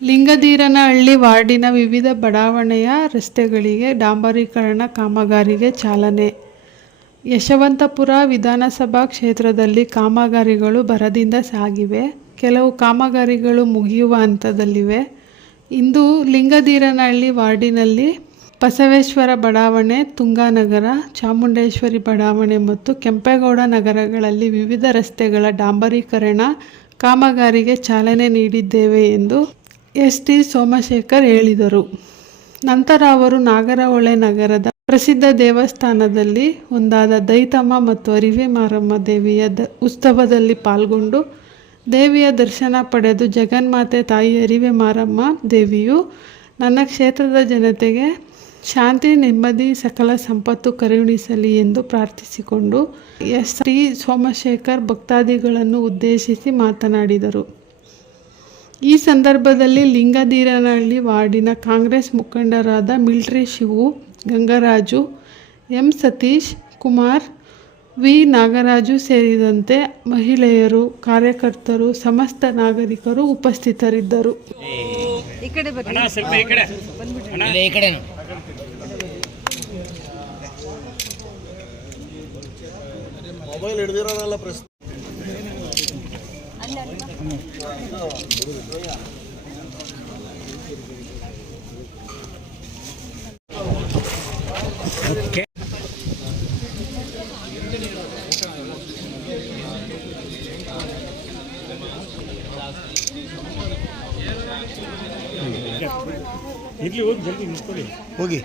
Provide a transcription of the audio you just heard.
ಲಿಂಗದೀರನಹಳ್ಳಿ ವಾರ್ಡಿನ ವಿವಿಧ ಬಡಾವಣೆಯ ರಸ್ತೆಗಳಿಗೆ ಡಾಂಬರೀಕರಣ ಕಾಮಗಾರಿಗೆ ಚಾಲನೆ. ಯಶವಂತಪುರ ವಿಧಾನಸಭಾ ಕ್ಷೇತ್ರದಲ್ಲಿ ಕಾಮಗಾರಿಗಳು ಭರದಿಂದ ಸಾಗಿವೆ. ಕೆಲವು ಕಾಮಗಾರಿಗಳು ಮುಗಿಯುವ ಹಂತದಲ್ಲಿವೆ. ಇಂದು ಲಿಂಗದೀರನಹಳ್ಳಿ ವಾರ್ಡಿನಲ್ಲಿ ಬಸವೇಶ್ವರ ಬಡಾವಣೆ, ತುಂಗಾನಗರ, ಚಾಮುಂಡೇಶ್ವರಿ ಬಡಾವಣೆ ಮತ್ತು ಕೆಂಪೇಗೌಡ ನಗರಗಳಲ್ಲಿ ವಿವಿಧ ರಸ್ತೆಗಳ ಡಾಂಬರೀಕರಣ ಕಾಮಗಾರಿಗೆ ಚಾಲನೆ ನೀಡಿದ್ದೇವೆ ಎಂದು ಎಸ್ ಟಿ ಸೋಮಶೇಖರ್ ಹೇಳಿದರು. ನಂತರ ಅವರು ನಾಗರಹೊಳೆ ನಗರದ ಪ್ರಸಿದ್ಧ ದೇವಸ್ಥಾನದಲ್ಲಿ ಒಂದಾದ ದೈತಮ್ಮ ಮತ್ತು ಅರಿವೆ ಮಾರಮ್ಮ ದೇವಿಯ ದ, ಉತ್ಸವದಲ್ಲಿ ಪಾಲ್ಗೊಂಡು ದೇವಿಯ ದರ್ಶನ ಪಡೆದು ಜಗನ್ಮಾತೆ ತಾಯಿ ಅರಿವೆ ಮಾರಮ್ಮ ದೇವಿಯು ನನ್ನ ಕ್ಷೇತ್ರದ ಜನತೆಗೆ ಶಾಂತಿ, ನೆಮ್ಮದಿ, ಸಕಲ ಸಂಪತ್ತು ಕರುಣಿಸಲಿ ಎಂದು ಪ್ರಾರ್ಥಿಸಿಕೊಂಡು ಎಸ್ ಟಿ ಸೋಮಶೇಖರ್ ಭಕ್ತಾದಿಗಳನ್ನು ಉದ್ದೇಶಿಸಿ ಮಾತನಾಡಿದರು. ಈ ಸಂದರ್ಭದಲ್ಲಿ ಲಿಂಗದೀರನಹಳ್ಳಿ ವಾರ್ಡಿನ ಕಾಂಗ್ರೆಸ್ ಮುಖಂಡರಾದ military Shivu Gangaraju M Satish Kumar V Nagaraju ಸೇರಿದಂತೆ ಮಹಿಳೆಯರು ಕಾರ್ಯಕರ್ತರು ಸಮಸ್ತ ನಾಗರಿಕರು ಉಪಸ್ಥಿತರಿದ್ದರು. ಮೊಬೈಲ್ ಇರ್ಲಿ ಹೋಗಿ ಜಲ್ದಿ ನಿಂತ್ಕೊಳ್ಳಿ ಹೋಗಿ.